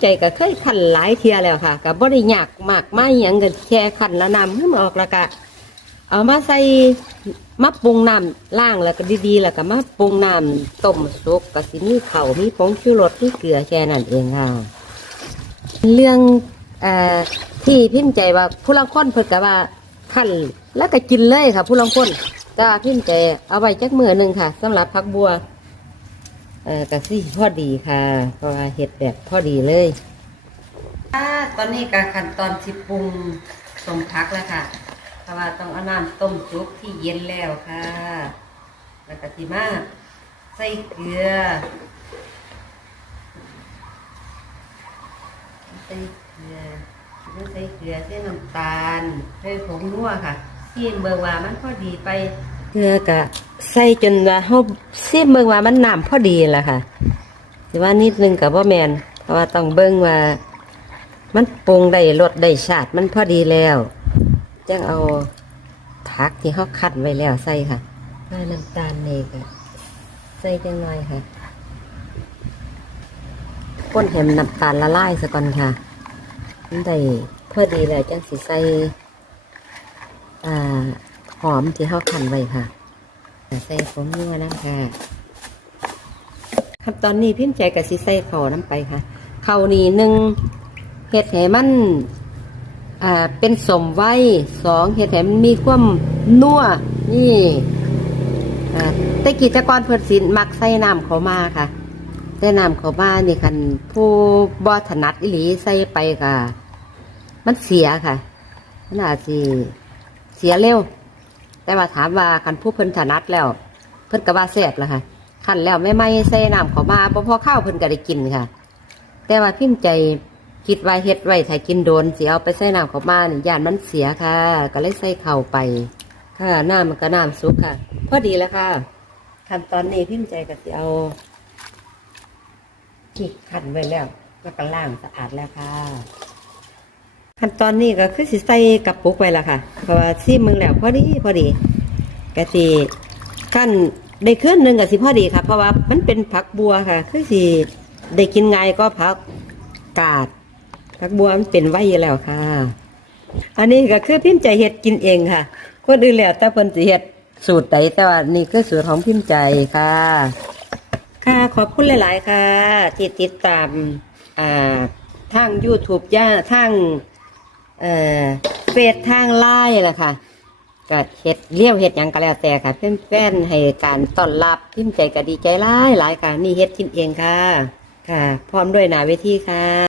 ใจก็เคยขันหลายเทียแล้วค่ะก็บ่ได้ยากมากไม่ยังก็แค่ขันละน้ำขึ้นออกแล้วก็เอามาใส่มาปรุงน้ำล่างแล้วก็ดีๆ แล้วก็มาปรุงน้ำต้มสุกก็สิมีเข่ามีผงชูรสมีเกลือแค่นั้นเองค่ะเรื่องเอ่อที่พิมพ์ใจว่าผู้ลังคนเพิ่นก็ว่าขันแล้วก็กินเลยค่ะ ผู้ลังคนแต่ว่าพิมพ์ใจเอาไว้จักมือหนึ่งค่ะสำหรับพักบัว ออกะสิพอดีค่ะเพราะว่าเห็ดแบบพอดีเลยตอนนี้ก็ขั้นตอนสิปรุงสมพักแล้วค่ะ เพราะว่าต้องเอาน้ำต้มซุปที่เย็นแล้วค่ะแล้วก็สิมาใส่เกลือใส่เกลือใส่เกลือใส่น้ำตาลใส่ผงนัวค่ะซีมเบิ่งว่ามันพอดีไป เกลือกะใส่จนว่าเฮาซีเบิ่งว่ามันน้ำพอดีล่ะค่ะสิว่านิดนึงกับว่าแมนเพราะว่าต้องเบิ่งว่า มันปรุงได้รสได้ชาติมันพอดีแล้วจังเอาผักที่เขาคัดไว้แล้วใส่ค่ะน้ำน้ำตาลนี่ก็ใส่จังหน่อยค่ะก้นเห็มน้ำตาลละลายซะก่อนค่ะมันได้พอดีแล้วจังสิใส่อ่า หอมที่เขาคั่นไว้ค่ะใส่ผงนัวน้ำค่ะครับตอนนี้พิมพ์ใจกับสิใส่ข้าน้ำไปค่ะ เข้านี่หนึ่งเห็ดให้มันอ่าเป็นสมไว้สองเห็ดให้มันมีความนัวนี่อ่าแต่กิจกรเพิ่นสินมักใส่น้ำเขามาค่ะใส่น้ำเขามานี่คันผู้บ่ถนัดอิหลีใส่ไปค่ะ มันเสียค่ะมันอาจสิเสียเร็ว แต่ว่าถามว่าคันผู้เพิ่นถนัดแล้ว เพิ่นก็ว่าแซ่บแล้วค่ะคันแล้วไม่ไม่ใส่น้ำเขามาบ่พอข้าวเพิ่นก็ได้กินค่ะ แต่ว่าพิมพ์ใจคิดว่าเฮ็ดไว้ถ้ากินโดนสิเอาไปใส่น้ำเขามานี่ย่านมันเสียค่ะ ก็เลยใส่เข้าไป ค่ะน้ำมันก็น้ำซุปค่ะ พอดีแล้วค่ะขั้นตอนนี้พิมพ์ใจก็สิเอาขีดขันไว้แล้วแล้วก็ล้างสะอาดแล้วค่ะ ขั้นตอนนี้ก็คือสิใส่กระปุกไว้ละค่ะ เพราะว่าซีมึงแล้วพอดีพอดีกะสิขั้นได้ขึ้นหนึ่งกะสิพอดีค่ะ เพราะว่ามันเป็นผักบัวค่ะ คือสิได้กินไงก็ผักกาดผักบัวมันเป็นไว้อยู่แล้วค่ะ อันนี้ก็คือพิมพ์ใจเฮ็ดกินเองค่ะคนอื่นแล้วแต่เพิ่นสิเฮ็ดสูตรใดแต่ว่านี่คือสูตรของพิมพ์ใจค่ะ ค่ะขอบคุณหลาย ๆ ค่ะที่ติดตามอ่าทาง YouTube ย่าทาง เอ่อเฟซทางไลน์ล่ะค่ะก็เห็ดเลี้ยวเห็ดยังก็แล้วแต่ค่ะเพื่อนแฟนๆให้การต้อนรับพิมพ์ใจก็ดีใจไลายหลายค่ะ นี่เห็ดกินเองค่ะ ค่ะ พร้อมด้วยหนาเวทีค่ะ